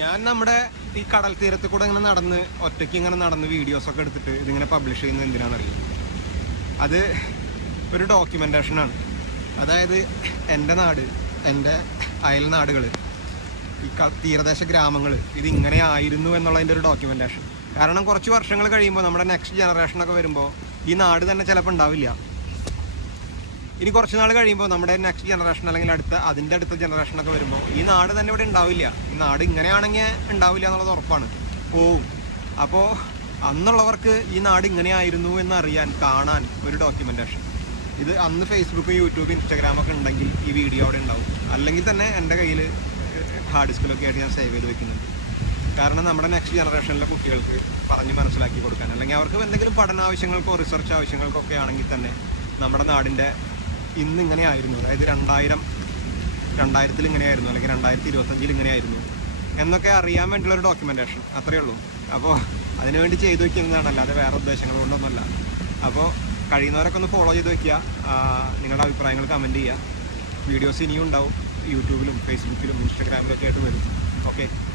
ഞാൻ നമ്മുടെ ഈ കടൽ തീരത്ത് കൂടെ ഇങ്ങനെ നടന്ന് ഒറ്റയ്ക്ക് ഇങ്ങനെ നടന്ന് വീഡിയോസൊക്കെ എടുത്തിട്ട് ഇതിങ്ങനെ പബ്ലിഷ് ചെയ്യുന്നത് എന്തിനാണെന്നറിയാം. അത് ഒരു ഡോക്യുമെൻറ്റേഷനാണ്. അതായത് എൻ്റെ നാട്, എൻ്റെ അയൽ നാടുകൾ, ഈ തീരദേശ ഗ്രാമങ്ങൾ ഇതിങ്ങനെ ആയിരുന്നു എന്നുള്ളതിൻ്റെ ഒരു ഡോക്യുമെൻറ്റേഷൻ. കാരണം കുറച്ച് വർഷങ്ങൾ കഴിയുമ്പോൾ നമ്മുടെ നെക്സ്റ്റ് ജനറേഷനൊക്കെ വരുമ്പോൾ ഈ നാട് തന്നെ ചിലപ്പോൾ ഉണ്ടാവില്ല. ഇനി കുറച്ച് നാൾ കഴിയുമ്പോൾ നമ്മുടെ നെക്സ്റ്റ് ജനറേഷൻ അല്ലെങ്കിൽ അതിൻ്റെ അടുത്ത ജനറേഷനൊക്കെ വരുമ്പോൾ ഈ നാട് തന്നെ ഇവിടെ ഉണ്ടാവില്ല. ഈ നാട് ഇങ്ങനെയാണെങ്കിൽ ഉണ്ടാവില്ല എന്നുള്ളത് ഉറപ്പാണ്, പോവും. അപ്പോൾ അന്നുള്ളവർക്ക് ഈ നാട് ഇങ്ങനെയായിരുന്നു എന്നറിയാൻ, കാണാൻ ഒരു ഡോക്യുമെൻറ്റേഷൻ. ഇത് അന്ന് ഫേസ്ബുക്ക്, യൂട്യൂബ്, ഇൻസ്റ്റാഗ്രാമൊക്കെ ഉണ്ടെങ്കിൽ ഈ വീഡിയോ അവിടെ ഉണ്ടാവും. അല്ലെങ്കിൽ തന്നെ എൻ്റെ കയ്യിൽ ഹാർഡ് ഡിസ്കിലൊക്കെ ആയിട്ട് ഞാൻ സേവ് ചെയ്ത് വെക്കുന്നുണ്ട്. കാരണം നമ്മുടെ നെക്സ്റ്റ് ജനറേഷനിലെ കുട്ടികൾക്ക് പറഞ്ഞ് മനസ്സിലാക്കി കൊടുക്കാൻ, അല്ലെങ്കിൽ അവർക്ക് എന്തെങ്കിലും പഠനാവശ്യങ്ങൾക്കോ റിസർച്ച് ആവശ്യങ്ങൾക്കൊക്കെ ആണെങ്കിൽ തന്നെ നമ്മുടെ നാടിൻ്റെ ഇന്ന് ഇങ്ങനെയായിരുന്നു, അതായത് 2000-ൽ ഇങ്ങനെയായിരുന്നു, അല്ലെങ്കിൽ 2025-ൽ ഇങ്ങനെയായിരുന്നു എന്നൊക്കെ അറിയാൻ വേണ്ടിയുള്ളൊരു ഡോക്യുമെൻറ്റേഷൻ, അത്രയേ ഉള്ളൂ. അപ്പോൾ അതിനുവേണ്ടി ചെയ്തു വയ്ക്കുന്നതാണ്, അല്ലാതെ വേറെ ഉദ്ദേശങ്ങൾ കൊണ്ടൊന്നുമല്ല. അപ്പോൾ കഴിയുന്നവരൊക്കെ ഒന്ന് ഫോളോ ചെയ്ത് വയ്ക്കുക. നിങ്ങളുടെ അഭിപ്രായങ്ങൾ കമൻറ്റ് ചെയ്യുക. വീഡിയോസ് ഇനിയും ഉണ്ടാവും, യൂട്യൂബിലും ഫേസ്ബുക്കിലും ഇൻസ്റ്റാഗ്രാമിലൊക്കെ ആയിട്ട് വരും. ഓക്കെ.